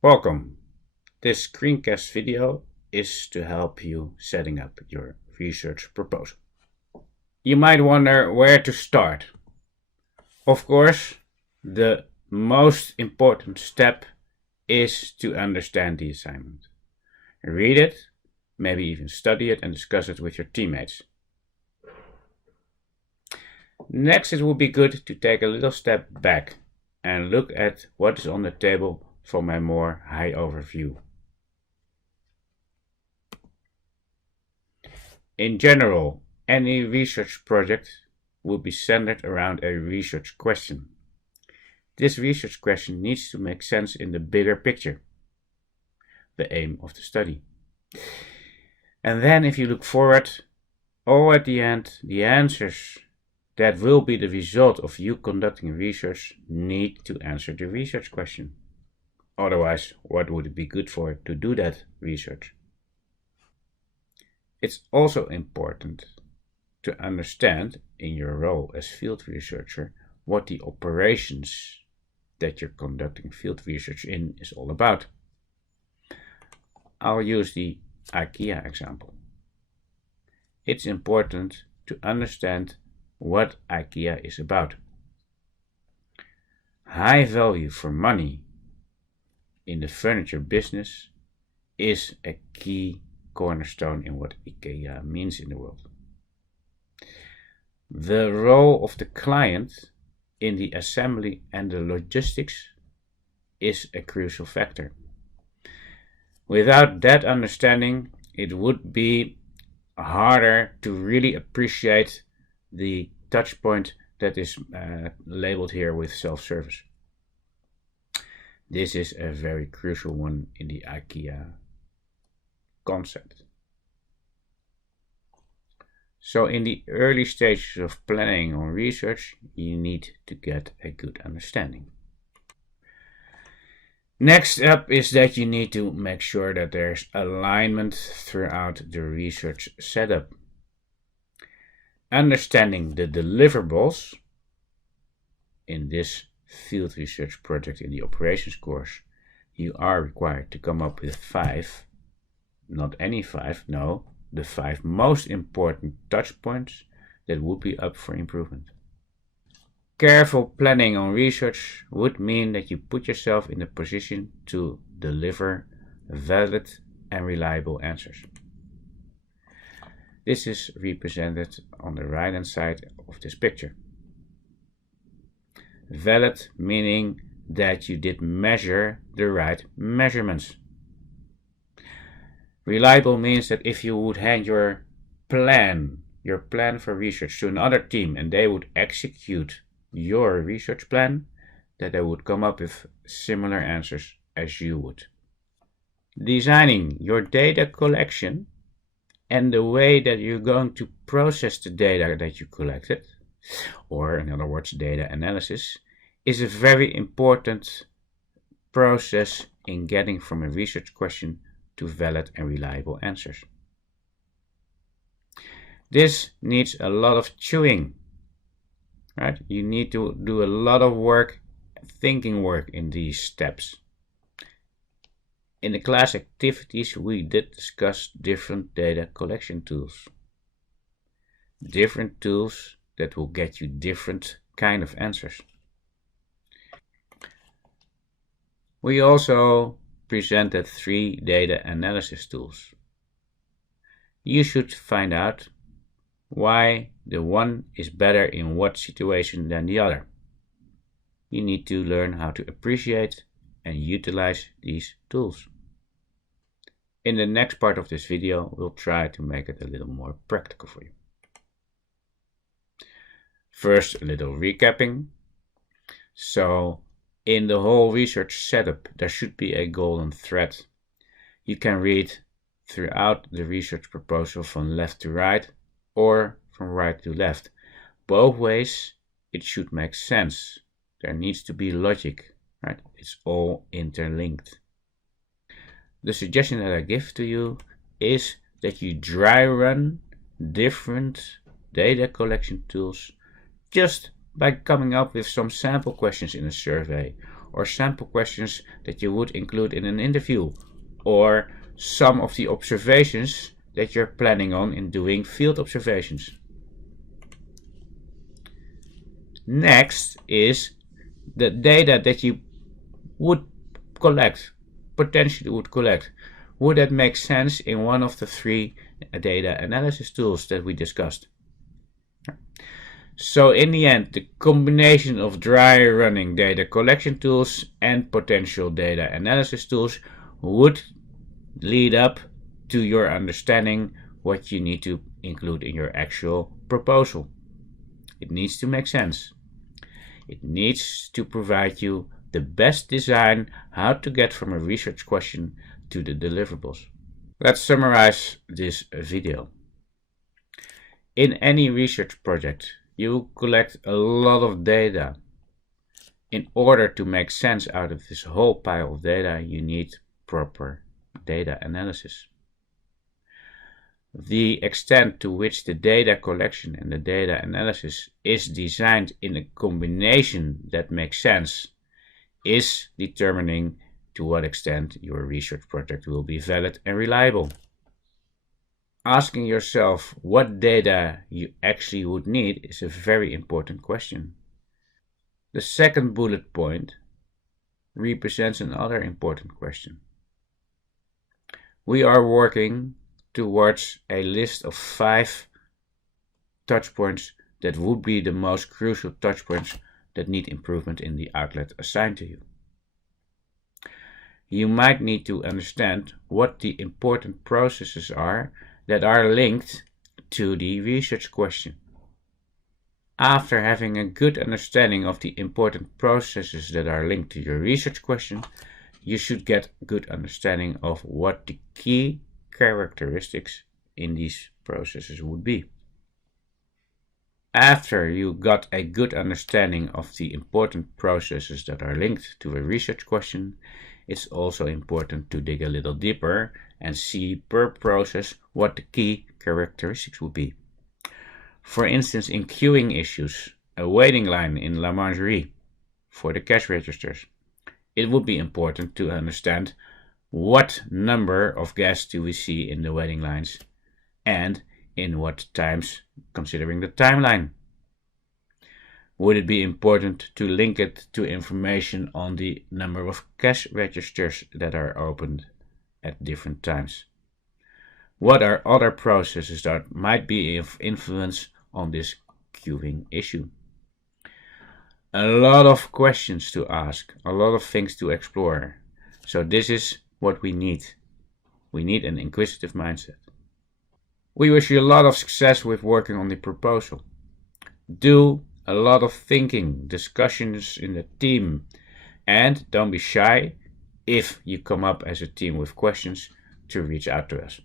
Welcome. This screencast video is to help you setting up your research proposal. You might wonder where to start. Of course, the most important step is to understand the assignment. Read it, maybe even study it and discuss it with your teammates. Next, it would be good to take a little step back and look at what is on the table from a more high overview. In general, any research project will be centered around a research question. This research question needs to make sense in the bigger picture, the aim of the study. And then if you look forward, at the end, the answers that will be the result of you conducting research need to answer the research question. Otherwise, what would it be good for to do that research? It's also important to understand in your role as field researcher what the operations that you're conducting field research in is all about. I'll use the IKEA example. It's important to understand what IKEA is about. High value for money in the furniture business is a key cornerstone in what IKEA means in the world. The role of the client in the assembly and the logistics is a crucial factor. Without that understanding, it would be harder to really appreciate the touch point that is labeled here with self-service. This is a very crucial one in the IKEA concept. So in the early stages of planning on research, you need to get a good understanding. Next up is that you need to make sure that there's alignment throughout the research setup. Understanding the deliverables in this field research project in the operations course, you are required to come up with 5, not any 5, no, the 5 most important touch points that would be up for improvement. Careful planning on research would mean that you put yourself in a position to deliver valid and reliable answers. This is represented on the right hand side of this picture. Valid meaning that you did measure the right measurements. Reliable means that if you would hand your plan for research to another team and they would execute your research plan, that they would come up with similar answers as you would. Designing your data collection and the way that you're going to process the data that you collected, or in other words, data analysis, is a very important process in getting from a research question to valid and reliable answers. This needs a lot of chewing, right? You need to do a lot of work, thinking work in these steps. In the class activities, we did discuss different data collection tools. Different tools that will get you different kind of answers. We also presented 3 data analysis tools. You should find out why the one is better in what situation than the other. You need to learn how to appreciate and utilize these tools. In the next part of this video, we'll try to make it a little more practical for you. First, a little recapping. So, in the whole research setup, there should be a golden thread. You can read throughout the research proposal from left to right or from right to left. Both ways, it should make sense. There needs to be logic, right? It's all interlinked. The suggestion that I give to you is that you dry run different data collection tools just by coming up with some sample questions in a survey or sample questions that you would include in an interview, or some of the observations that you're planning on in doing field observations. Next is the data that you would collect, potentially would collect. Would that make sense in one of the 3 data analysis tools that we discussed? So in the end, the combination of dry running data collection tools and potential data analysis tools would lead up to your understanding what you need to include in your actual proposal. It needs to make sense. It needs to provide you the best design how to get from a research question to the deliverables. Let's summarize this video. In any research project, you collect a lot of data. In order to make sense out of this whole pile of data, you need proper data analysis. The extent to which the data collection and the data analysis is designed in a combination that makes sense is determining to what extent your research project will be valid and reliable. Asking yourself what data you actually would need is a very important question. The second bullet point represents another important question. We are working towards a list of 5 touchpoints that would be the most crucial touchpoints that need improvement in the outlet assigned to you. You might need to understand what the important processes are that are linked to the research question. After having a good understanding of the important processes that are linked to your research question, you should get a good understanding of what the key characteristics in these processes would be. After you got a good understanding of the important processes that are linked to a research question, it's also important to dig a little deeper and see per process what the key characteristics would be. For instance, in queuing issues, a waiting line in La Mangerie for the cash registers, it would be important to understand what number of guests do we see in the waiting lines and in what times, considering the timeline. Would it be important to link it to information on the number of cash registers that are opened at different times? What are other processes that might be of influence on this queuing issue? A lot of questions to ask, a lot of things to explore. So this is what we need. We need an inquisitive mindset. We wish you a lot of success with working on the proposal. Do a lot of thinking, discussions in the team, and don't be shy if you come up as a team with questions to reach out to us.